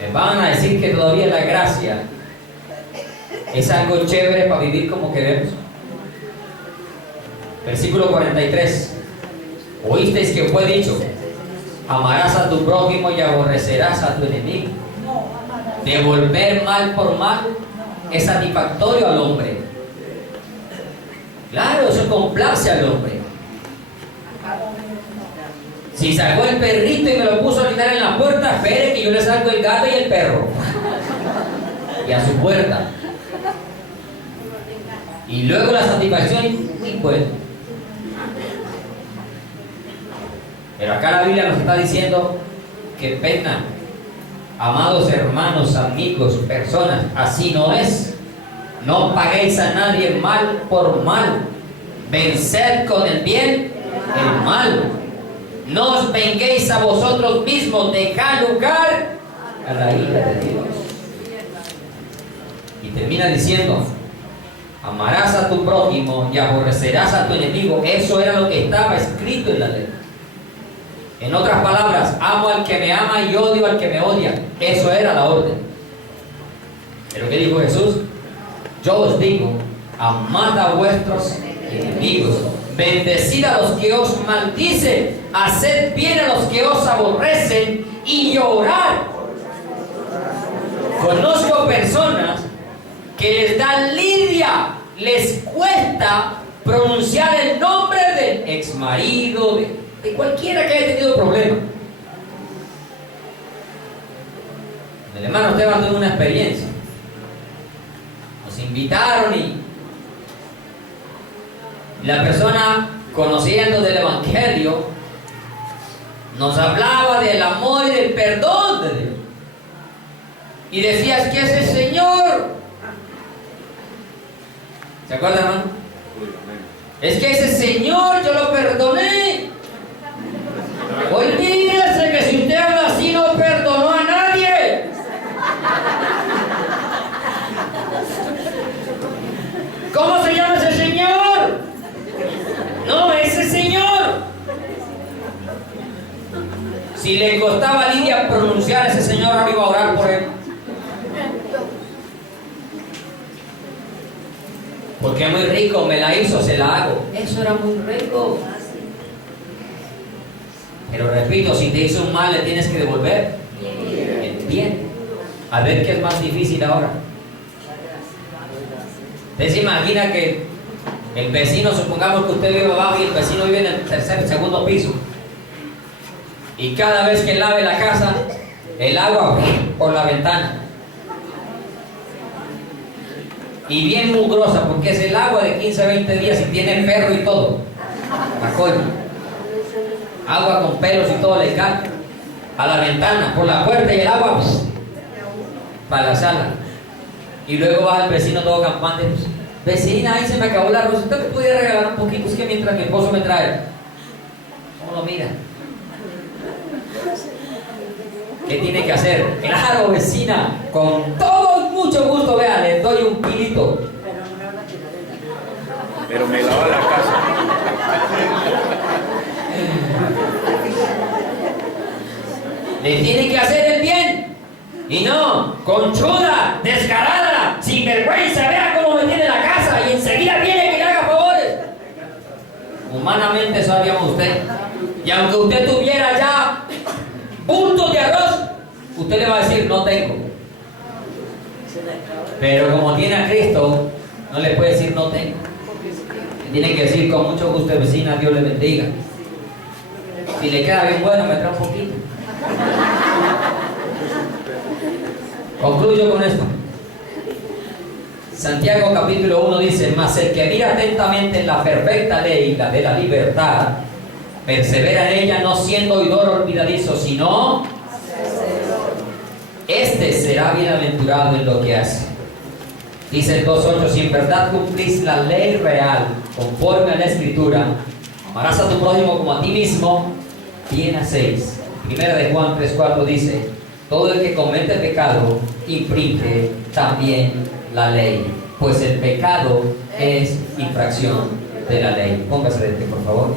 Me van a decir que todavía la gracia es algo chévere para vivir como queremos. Versículo 43. Oísteis que fue dicho: amarás a tu prójimo y aborrecerás a tu enemigo. Devolver mal por mal es satisfactorio al hombre. Claro, eso complace al hombre. Si sacó el perrito y me lo puso a orinar en la puerta, espere que yo le saco el gato y el perro. Y a su puerta. Y luego la satisfacción, muy buena. Pero acá la Biblia nos está diciendo que pena, amados hermanos, amigos, personas, así no es. No paguéis a nadie mal por mal. Venced con el bien el mal. No os venguéis a vosotros mismos, dejad lugar a la ira de Dios. Y termina diciendo: amarás a tu prójimo y aborrecerás a tu enemigo. Eso era lo que estaba escrito en la ley. En otras palabras, amo al que me ama y odio al que me odia. Eso era la orden. Pero ¿qué dijo Jesús? Yo os digo, amad a vuestros enemigos, bendecid a los que os maldicen, haced bien a los que os aborrecen y llorad. Conozco personas que les da lidia, les cuesta pronunciar el nombre del exmarido, de cualquiera que haya tenido problemas. El hermano Esteban tuvo una experiencia. Nos invitaron y la persona, conociendo del Evangelio, nos hablaba del amor y del perdón de Dios. Y decía: es que ese Señor, ¿se acuerdan, hermano? Es que ese Señor yo lo perdoné. Olvídese que si usted habla así no perdonó a nadie. ¿Cómo se llama ese Señor? No, ese Señor. Si le costaba a Lidia pronunciar ese Señor, ahora iba a orar por él. Porque es muy rico, me la hizo, se la hago. Eso era muy rico. Pero repito, si te hizo un mal, le tienes que devolver el bien. A ver qué es más difícil ahora. Usted se imagina que el vecino, supongamos que usted vive abajo y el vecino vive en el tercer, segundo piso. Y cada vez que lave la casa, el agua por la ventana. Y bien mugrosa, porque es el agua de 15 a 20 días y tiene perro y todo. La coña. Agua con pelos y todo le cae a la ventana, por la puerta, y el agua para la sala. Y luego va el vecino todo campante: vecina, ahí se me acabó el arroz, ¿usted me pudiera regalar un poquito? Es que mientras mi esposo me trae. ¿Cómo lo mira? ¿Qué tiene que hacer? Claro, vecina, con todo mucho gusto, vea, le doy un kilito. Pero me lava la casa. Le tiene que hacer el bien. Y no, conchuda, descarada, sinvergüenza, vea cómo me tiene la casa y enseguida viene que le haga favores. Humanamente eso haríamos usted. Y aunque usted tuviera ya puntos de arroz, usted le va a decir: no tengo. Pero como tiene a Cristo, no le puede decir: no tengo. Le tiene que decir: con mucho gusto, vecina, Dios le bendiga. Si le queda bien bueno, me trae un poquito. Concluyo con esto. Santiago capítulo 1 dice: mas el que mira atentamente en la perfecta ley, la de la libertad, persevera en ella, no siendo oidor olvidadizo, sino este será bienaventurado en lo que hace. Dice el 2:8: si en verdad cumplís la ley real conforme a la Escritura, amarás a tu prójimo como a ti mismo, bien hacéis. Primera de Juan 3:4 dice: todo el que comete pecado infringe también la ley, pues el pecado es infracción de la ley. Póngase de pie, por favor.